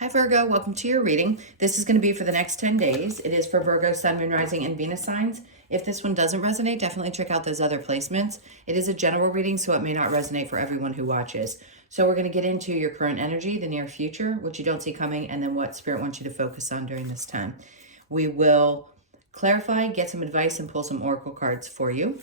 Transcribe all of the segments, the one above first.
Hi Virgo, welcome to your reading. This is going to be for the next 10 days. It is for Virgo, Sun, Moon, Rising, and Venus signs. If this one doesn't resonate, definitely check out those other placements. It is a general reading, so it may not resonate for everyone who watches. So we're going to get into your current energy, the near future, what you don't see coming, and then what Spirit wants you to focus on during this time. We will clarify, get some advice, and pull some oracle cards for you.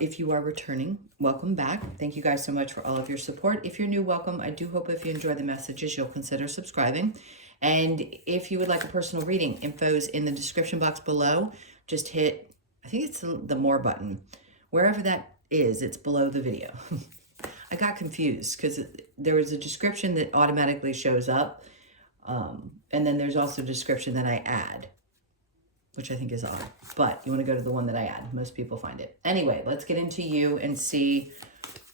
If you are returning, welcome back. Thank you guys so much for all of your support. If you're new, welcome. I do hope if you enjoy the messages, you'll consider subscribing. And if you would like a personal reading, info's in the description box below. Just hit, I think it's the more button. Wherever that is, it's below the video. I got confused because there was a description that automatically shows up. And then there's also a description that I add, which I think is odd, but you want to go to the one that I add. Most people find it. Anyway, let's get into you and see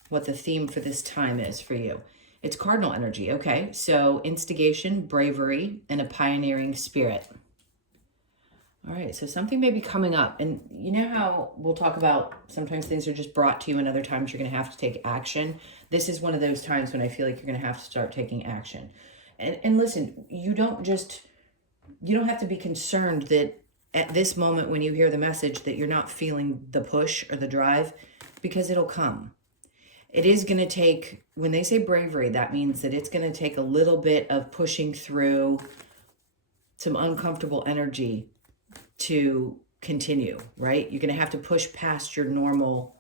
what the theme for this time is for you. It's cardinal energy, okay? So instigation, bravery, and a pioneering spirit. All right, so something may be coming up. And you know how we'll talk about sometimes things are just brought to you and other times you're going to have to take action? This is one of those times when I feel like you're going to have to start taking action. And listen, you don't have to be concerned that at this moment when you hear the message that you're not feeling the push or the drive, because it'll come. It is going to take, when they say bravery, that means that it's going to take a little bit of pushing through some uncomfortable energy to continue, right? You're going to have to push past your normal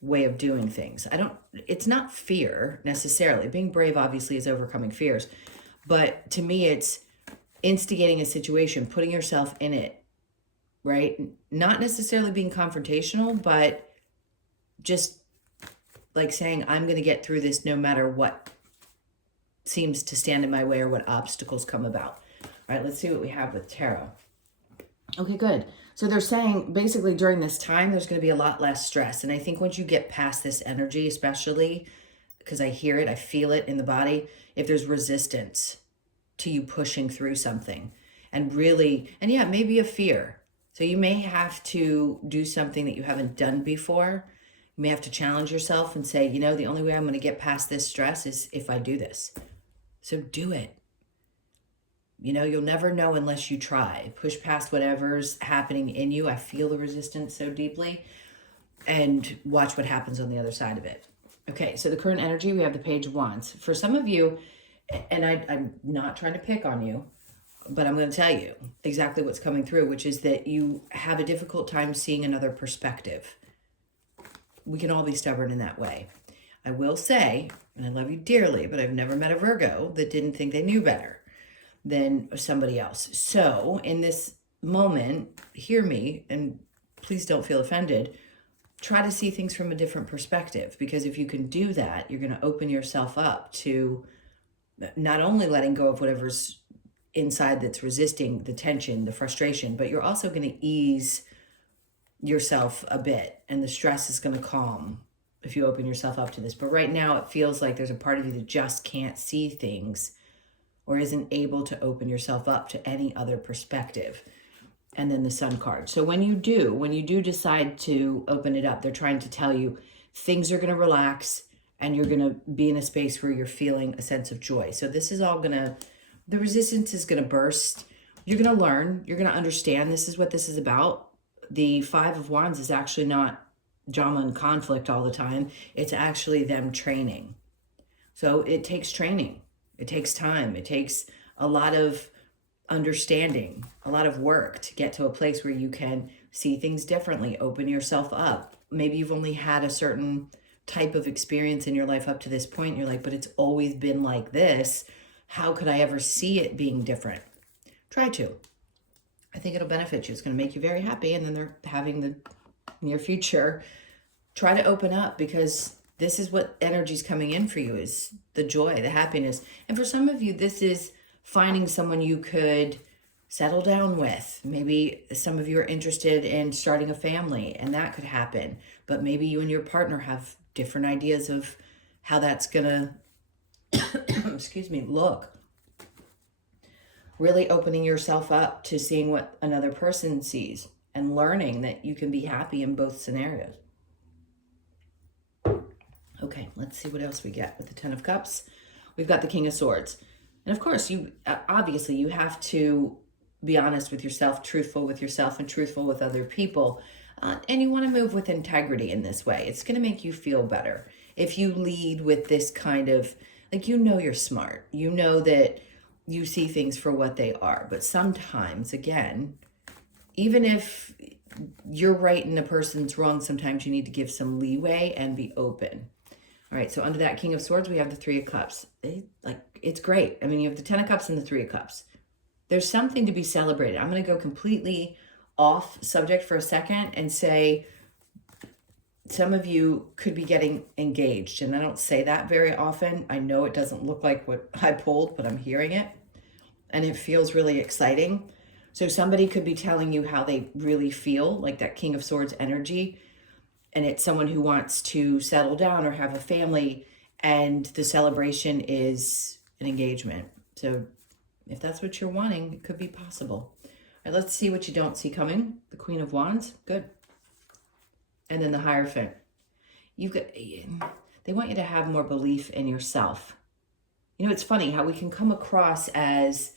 way of doing things. It's not fear necessarily. Being brave obviously is overcoming fears, but to me it's instigating a situation, putting yourself in it, right? Not necessarily being confrontational, but just like saying, I'm going to get through this no matter what seems to stand in my way or what obstacles come about. All right, let's see what we have with tarot. Okay, good. So they're saying basically during this time, there's going to be a lot less stress. And I think once you get past this energy, especially because I hear it, I feel it in the body, if there's resistance to you pushing through something and yeah, maybe a fear. So you may have to do something that you haven't done before. You may have to challenge yourself and say, the only way I'm going to get past this stress is if I do this. So do it. You'll never know unless you try. Push past whatever's happening in you. I feel the resistance so deeply, and watch what happens on the other side of it. Okay, so the current energy, we have the Page of Wands. For some of you, and I'm not trying to pick on you, but I'm going to tell you exactly what's coming through, which is that you have a difficult time seeing another perspective. We can all be stubborn in that way. I will say, and I love you dearly, but I've never met a Virgo that didn't think they knew better than somebody else. So in this moment, hear me, and please don't feel offended. Try to see things from a different perspective, because if you can do that, you're going to open yourself up to not only letting go of whatever's inside that's resisting the tension, the frustration, but you're also going to ease yourself a bit, and the stress is going to calm if you open yourself up to this. But right now it feels like there's a part of you that just can't see things or isn't able to open yourself up to any other perspective. And then the Sun card. So when you do decide to open it up, they're trying to tell you things are going to relax, and you're going to be in a space where you're feeling a sense of joy. So this is all the resistance is going to burst. You're going to learn. You're going to understand this is what this is about. The Five of Wands is actually not drama and conflict all the time. It's actually them training. So it takes training. It takes time. It takes a lot of understanding, a lot of work to get to a place where you can see things differently, open yourself up. Maybe you've only had a certain type of experience in your life up to this point. You're like, but it's always been like this. How could I ever see it being different? Try to. I think it'll benefit you. It's going to make you very happy. And then they're having the near future. Try to open up, because this is what energy's coming in for you, is the joy, the happiness. And for some of you, this is finding someone you could settle down with. Maybe some of you are interested in starting a family, and that could happen. But maybe you and your partner have different ideas of how that's gonna, look. Really opening yourself up to seeing what another person sees and learning that you can be happy in both scenarios. Okay, let's see what else we get with the Ten of Cups. We've got the King of Swords. And of course, you obviously you have to be honest with yourself, truthful with yourself, and truthful with other people. And you want to move with integrity in this way. It's going to make you feel better if you lead with this kind of, like, you know, you're smart. You know that you see things for what they are. But sometimes, again, even if you're right and the person's wrong, sometimes you need to give some leeway and be open. All right, so under that King of Swords, we have the Three of Cups. It's great. I mean, you have the Ten of Cups and the Three of Cups. There's something to be celebrated. I'm going to go completely off subject for a second and say some of you could be getting engaged. And I don't say that very often. I know it doesn't look like what I pulled, but I'm hearing it. And it feels really exciting. So somebody could be telling you how they really feel, like that King of Swords energy. And it's someone who wants to settle down or have a family. And the celebration is an engagement. So if that's what you're wanting, it could be possible. All right, let's see what you don't see coming. The Queen of Wands, good. And then the Hierophant. They want you to have more belief in yourself. You know, it's funny how we can come across as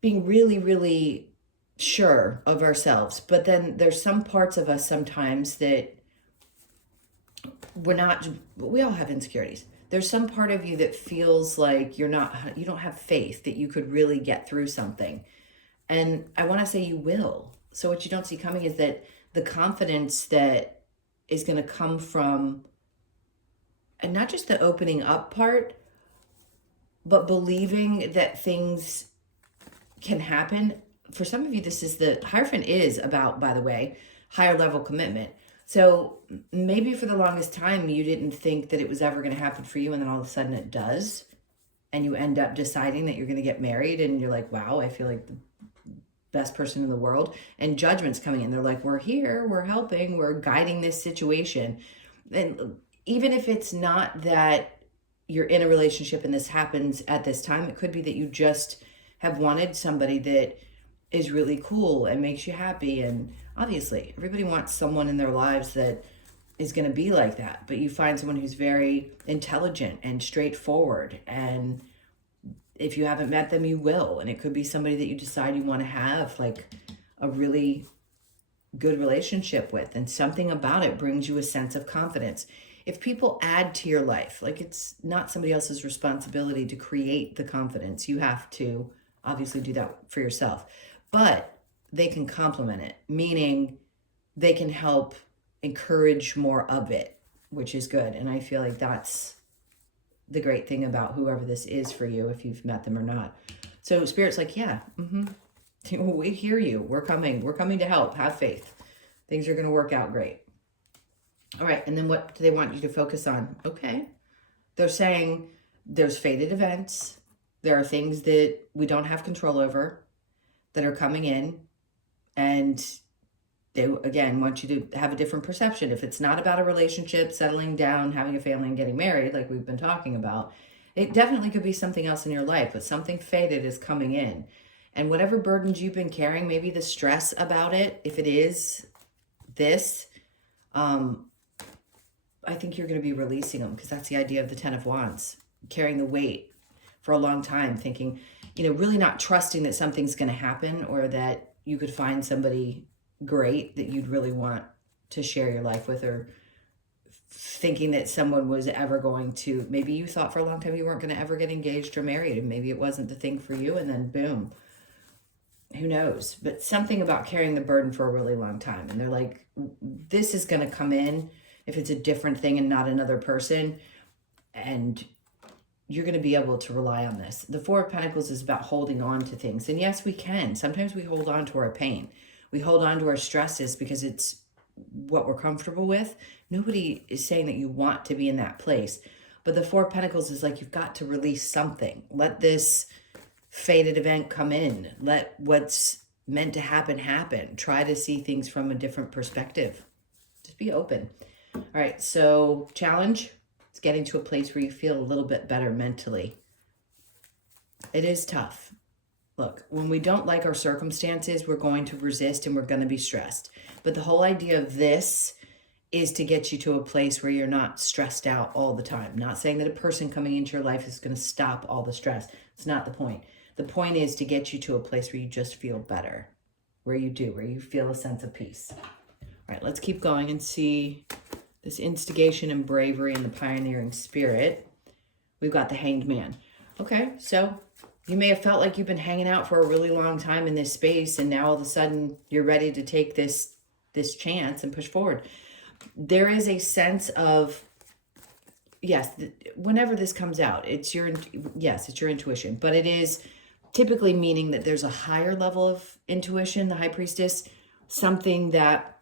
being really, really sure of ourselves, but then there's some parts of us sometimes that we're not. We all have insecurities. There's some part of you that feels like you don't have faith that you could really get through something. And I want to say you will. So what you don't see coming is that the confidence that is going to come from, and not just the opening up part, but believing that things can happen. For some of you, the Hierophant is about, by the way, higher level commitment. So maybe for the longest time, you didn't think that it was ever going to happen for you. And then all of a sudden it does. And you end up deciding that you're going to get married. And you're like, wow, I feel like the best person in the world. And Judgment's coming in. They're like, we're here, we're helping, we're guiding this situation. And even if it's not that you're in a relationship and this happens at this time, it could be that you just have wanted somebody that is really cool and makes you happy. And obviously everybody wants someone in their lives that is going to be like that, but you find someone who's very intelligent and straightforward. And if you haven't met them, you will. And it could be somebody that you decide you want to have like a really good relationship with, and something about it brings you a sense of confidence. If people add to your life, like, it's not somebody else's responsibility to create the confidence. You have to obviously do that for yourself, but they can complement it, meaning they can help encourage more of it, which is good. And I feel like that's the great thing about whoever this is for you, if you've met them or not. So Spirit's like, yeah, we hear you. We're coming to help. Have faith. Things are going to work out great. All right. And then what do they want you to focus on? Okay. They're saying there's fated events. There are things that we don't have control over that are coming in, and they, again, want you to have a different perception. If it's not about a relationship, settling down, having a family, and getting married, like we've been talking about, it definitely could be something else in your life, but something fated is coming in. And whatever burdens you've been carrying, maybe the stress about it, if it is this, I think you're going to be releasing them, because that's the idea of the Ten of Wands, carrying the weight for a long time, thinking, really not trusting that something's going to happen, or that you could find somebody great that you'd really want to share your life with, or thinking that someone was ever going to, maybe you thought for a long time you weren't going to ever get engaged or married, and maybe it wasn't the thing for you, and then boom, who knows? But something about carrying the burden for a really long time. And they're like, this is going to come in if it's a different thing and not another person, and you're going to be able to rely on this. The Four of Pentacles is about holding on to things. And yes, we can. Sometimes we hold on to our pain. We hold on to our stresses because it's what we're comfortable with. Nobody is saying that you want to be in that place. But the Four of Pentacles is like, you've got to release something. Let this fated event come in. Let what's meant to happen happen. Try to see things from a different perspective. Just be open. All right, so challenge. It's getting to a place where you feel a little bit better mentally. It is tough. Look, when we don't like our circumstances, we're going to resist and we're going to be stressed. But the whole idea of this is to get you to a place where you're not stressed out all the time. Not saying that a person coming into your life is going to stop all the stress. It's not the point. The point is to get you to a place where you just feel better, where you feel a sense of peace. All right, let's keep going and see this instigation and bravery and the pioneering spirit. We've got the Hanged Man. Okay, so you may have felt like you've been hanging out for a really long time in this space, and now all of a sudden you're ready to take this chance and push forward. There is a sense of, yes, whenever this comes out, it's your intuition, but it is typically meaning that there's a higher level of intuition, the High Priestess, something that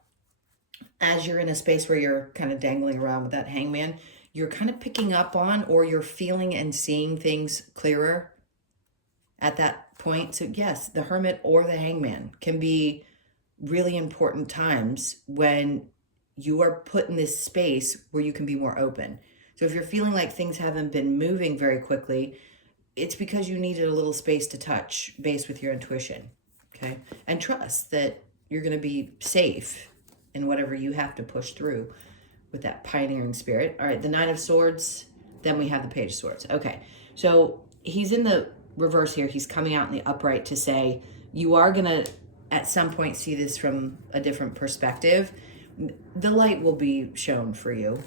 as you're in a space where you're kind of dangling around with that hangman, you're kind of picking up on, or you're feeling and seeing things clearer at that point. So yes, the Hermit or the Hangman can be really important times when you are put in this space where you can be more open. So if you're feeling like things haven't been moving very quickly, it's because you needed a little space to touch base with your intuition, okay? And trust that you're going to be safe in whatever you have to push through with that pioneering spirit. All right, the Nine of Swords, then we have the Page of Swords. Okay, so he's in the reverse here. He's coming out in the upright to say, you are going to, at some point, see this from a different perspective. The light will be shown for you.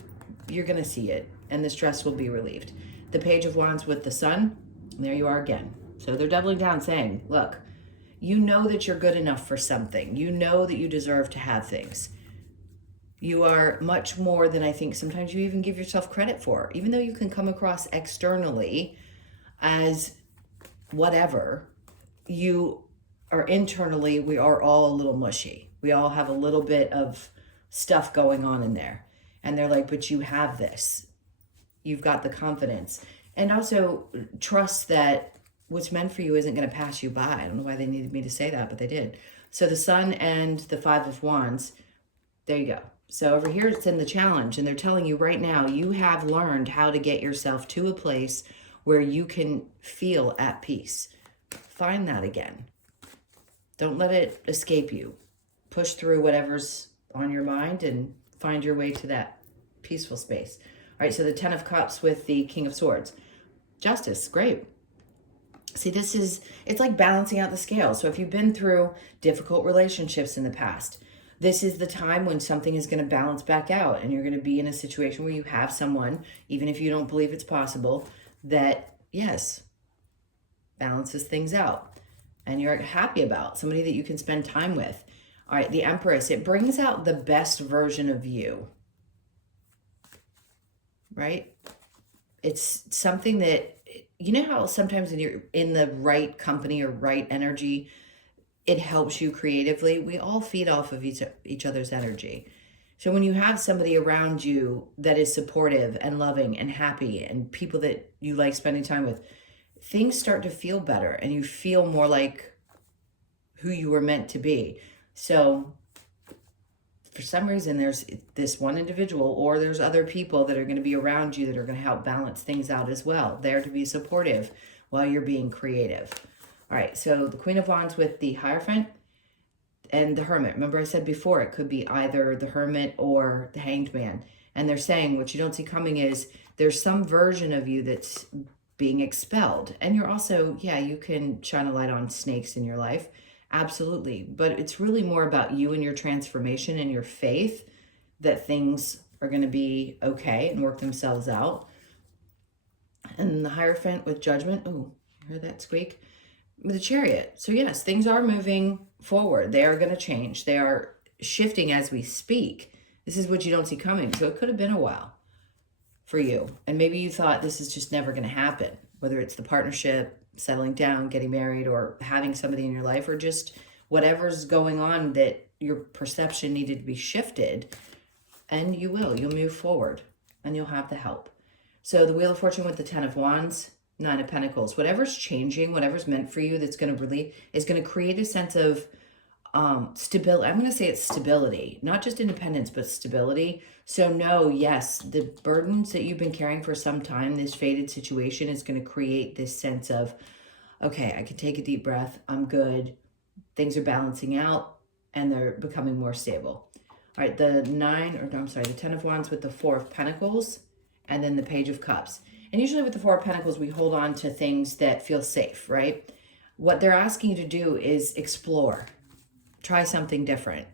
You're going to see it, and the stress will be relieved. The Page of Wands with the Sun, there you are again. So they're doubling down saying, look, you know that you're good enough for something. You know that you deserve to have things. You are much more than I think sometimes you even give yourself credit for. Even though you can come across externally as whatever, you are internally, we are all a little mushy. We all have a little bit of stuff going on in there. And they're like, but you have this. You've got the confidence. And also trust that what's meant for you isn't going to pass you by. I don't know why they needed me to say that, but they did. So the Sun and the Five of Wands, there you go. So over here it's in the challenge, and they're telling you right now, you have learned how to get yourself to a place where you can feel at peace. Find that again. Don't let it escape you. Push through whatever's on your mind and find your way to that peaceful space. All right, so the Ten of Cups with the King of Swords. Justice, great. See, it's like balancing out the scale. So if you've been through difficult relationships in the past, this is the time when something is going to balance back out, and you're going to be in a situation where you have someone, even if you don't believe it's possible, that, yes, balances things out and you're happy about, somebody that you can spend time with. All right, the Empress, it brings out the best version of you, right? It's something that, you know how sometimes when you're in the right company or right energy, it helps you creatively. We all feed off of each other's energy. So when you have somebody around you that is supportive and loving and happy, and people that you like spending time with, things start to feel better and you feel more like who you were meant to be. So for some reason, there's this one individual, or there's other people that are going to be around you that are going to help balance things out as well. There to be supportive while you're being creative. All right, so the Queen of Wands with the Hierophant and the Hermit. Remember I said before, it could be either the Hermit or the Hanged Man. And they're saying what you don't see coming is there's some version of you that's being expelled. And you're also, yeah, you can shine a light on snakes in your life. Absolutely. But it's really more about you and your transformation and your faith that things are going to be okay and work themselves out. And the Hierophant with Judgment. Oh, hear that squeak? The Chariot. So yes, things are moving forward. They are going to change. They are shifting as we speak. This is what you don't see coming. So it could have been a while for you. And maybe you thought this is just never going to happen, whether it's the partnership, settling down, getting married, or having somebody in your life, or just whatever's going on that your perception needed to be shifted. And you will. You'll move forward and you'll have the help. So the Wheel of Fortune with the Ten of Wands, Nine of Pentacles, whatever's changing, whatever's meant for you that's going to really, is going to create a sense of stability. I'm going to say it's stability, not just independence, but stability. So no, yes, the burdens that you've been carrying for some time, this fated situation is going to create this sense of, okay, I can take a deep breath. I'm good. Things are balancing out and they're becoming more stable. All right, the the 10 of Wands with the 4 of Pentacles, and then the Page of Cups. And usually with the 4 of Pentacles, we hold on to things that feel safe, right? What they're asking you to do is explore, try something different,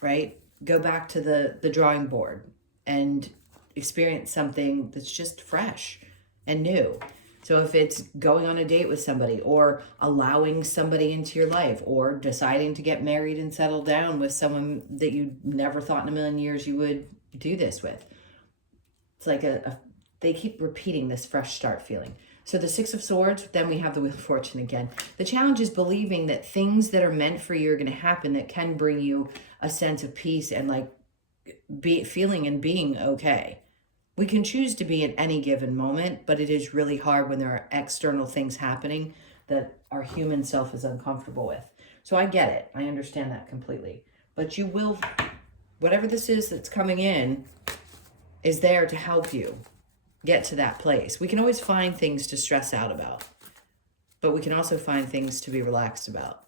right? Go back to the drawing board and experience something that's just fresh and new. So if it's going on a date with somebody, or allowing somebody into your life, or deciding to get married and settle down with someone that you never thought in a million years you would do this with. It's like they keep repeating this fresh start feeling. So the 6 of Swords, then we have the Wheel of Fortune again. The challenge is believing that things that are meant for you are going to happen, that can bring you a sense of peace and like feeling and being okay. We can choose to be at any given moment, but it is really hard when there are external things happening that our human self is uncomfortable with. So I get it. I understand that completely. But you will, whatever this is that's coming in, is there to help you get to that place. We can always find things to stress out about, but we can also find things to be relaxed about.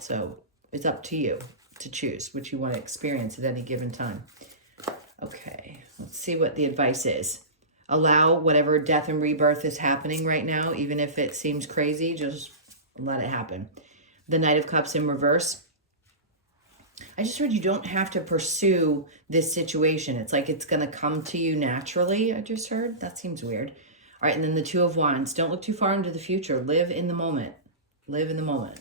So it's up to you to choose what you want to experience at any given time. Okay, let's see what the advice is. Allow whatever death and rebirth is happening right now, even if it seems crazy, just let it happen. The Knight of Cups in reverse. I just heard you don't have to pursue this situation. It's like it's going to come to you naturally, I just heard. That seems weird. All right, and then the 2 of Wands. Don't look too far into the future. Live in the moment. Live in the moment.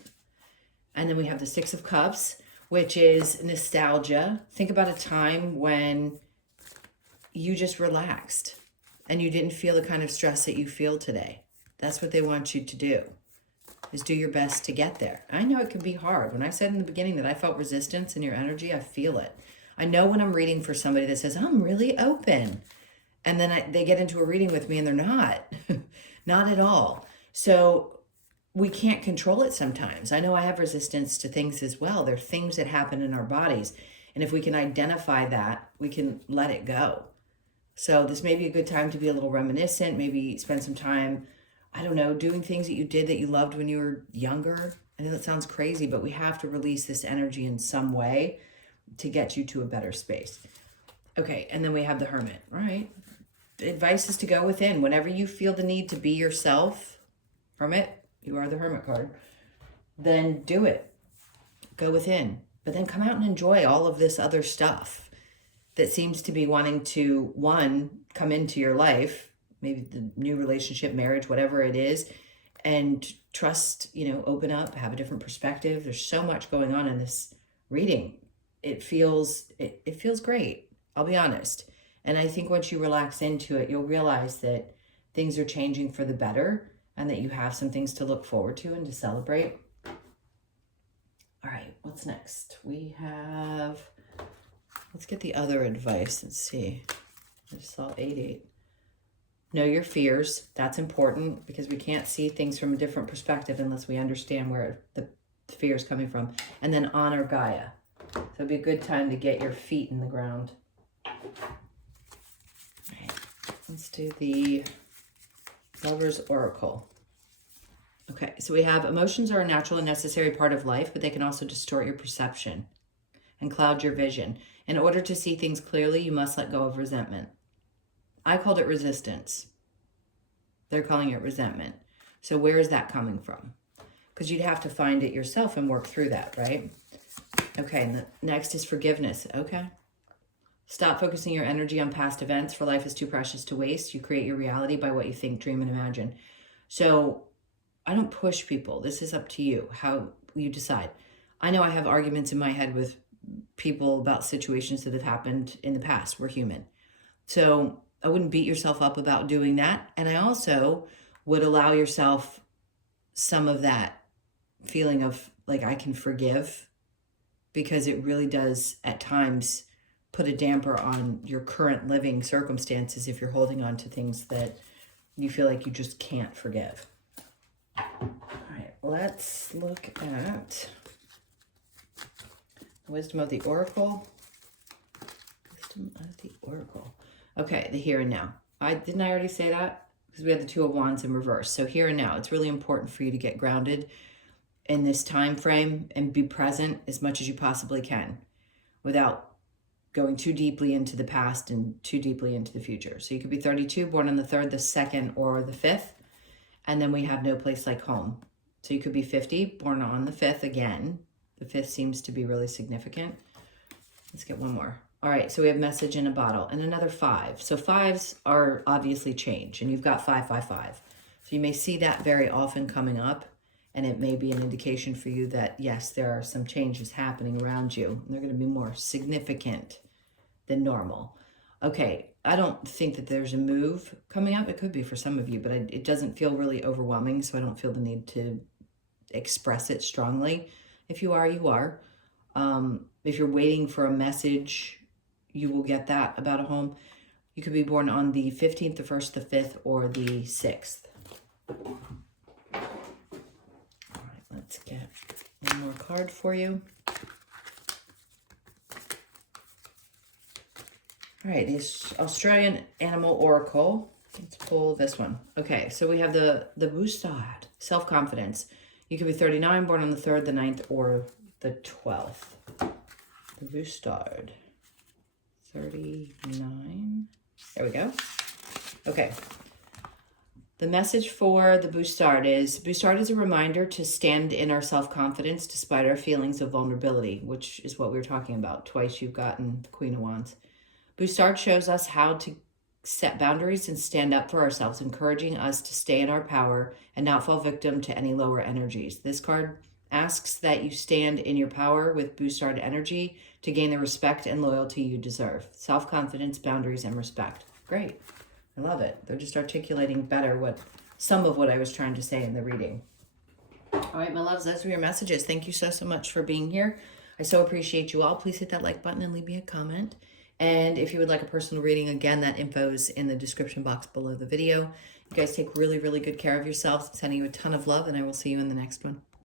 And then we have the 6 of Cups, which is nostalgia. Think about a time when you just relaxed and you didn't feel the kind of stress that you feel today. That's what they want you to do, is do your best to get there. I know it can be hard. When I said in the beginning that I felt resistance in your energy, I feel it. I know when I'm reading for somebody that says, I'm really open. And then they get into a reading with me and they're not. Not at all. So we can't control it sometimes. I know I have resistance to things as well. There are things that happen in our bodies. And if we can identify that, we can let it go. So this may be a good time to be a little reminiscent, maybe spend some time, I don't know, doing things that you did that you loved when you were younger. I know that sounds crazy, but we have to release this energy in some way to get you to a better space. Okay, and then we have the Hermit, right? The advice is to go within. Whenever you feel the need to be yourself, Hermit, you are the Hermit card, then do it. Go within. But then come out and enjoy all of this other stuff that seems to be wanting to, one, come into your life, maybe the new relationship, marriage, whatever it is, and trust, open up, have a different perspective. There's so much going on in this reading. It feels great, I'll be honest. And I think once you relax into it, you'll realize that things are changing for the better and that you have some things to look forward to and to celebrate. All right, what's next? We have, let's get the other advice. Let's see. I just saw 8-8. Know your fears. That's important because we can't see things from a different perspective unless we understand where the fear is coming from. And then honor Gaia. So it'd be a good time to get your feet in the ground. All right, let's do the Lover's Oracle. Okay, so we have emotions are a natural and necessary part of life, but they can also distort your perception and cloud your vision. In order to see things clearly, you must let go of resentment. I called it resistance. They're calling it resentment. So where is that coming from? Because you'd have to find it yourself and work through that, right? Okay, and the next is forgiveness. Okay. Stop focusing your energy on past events, for life is too precious to waste. You create your reality by what you think, dream, and imagine. So I don't push people. This is up to you, how you decide. I know I have arguments in my head with people about situations that have happened in the past. We're human. So I wouldn't beat yourself up about doing that. And I also would allow yourself some of that feeling of like, I can forgive, because it really does at times put a damper on your current living circumstances if you're holding on to things that you feel like you just can't forgive. All right, let's look at Wisdom of the Oracle. Wisdom of the Oracle. Okay, the here and now. Didn't I already say that? Because we had the 2 of Wands in reverse. So here and now, it's really important for you to get grounded in this time frame and be present as much as you possibly can without going too deeply into the past and too deeply into the future. So you could be 32, born on the 3rd, the 2nd, or the 5th. And then we have no place like home. So you could be 50, born on the 5th again. The 5th seems to be really significant. Let's get one more. All right, so we have message in a bottle and another 5. So 5s are obviously change, and you've got 555. So you may see that very often coming up, and it may be an indication for you that, yes, there are some changes happening around you. And they're going to be more significant than normal. Okay, I don't think that there's a move coming up. It could be for some of you, but it doesn't feel really overwhelming, so I don't feel the need to express it strongly. If you are, you are. If you're waiting for a message, you will get that about a home. You could be born on the 15th, the 1st, the 5th, or the 6th. All right, let's get one more card for you. All right, the Australian Animal Oracle. Let's pull this one. Okay, so we have the Bustard, self-confidence. You could be 39, born on the 3rd, the 9th, or the 12th. The Bustard. 39. There we go. Okay. The message for the Bustard is a reminder to stand in our self-confidence despite our feelings of vulnerability, which is what we were talking about. Twice you've gotten the Queen of Wands. Bustard shows us how to set boundaries and stand up for ourselves, encouraging us to stay in our power and not fall victim to any lower energies. This card asks that you stand in your power with Bustard energy to gain the respect and loyalty you deserve. Self-confidence, boundaries, and respect. Great. I love it. They're just articulating better some of what I was trying to say in the reading. All right, my loves, those were your messages. Thank you so much for being here. I so appreciate you all. Please hit that like button and leave me a comment. And if you would like a personal reading, again, that info is in the description box below the video. You guys take really, really good care of yourselves. I'm sending you a ton of love, and I will see you in the next one.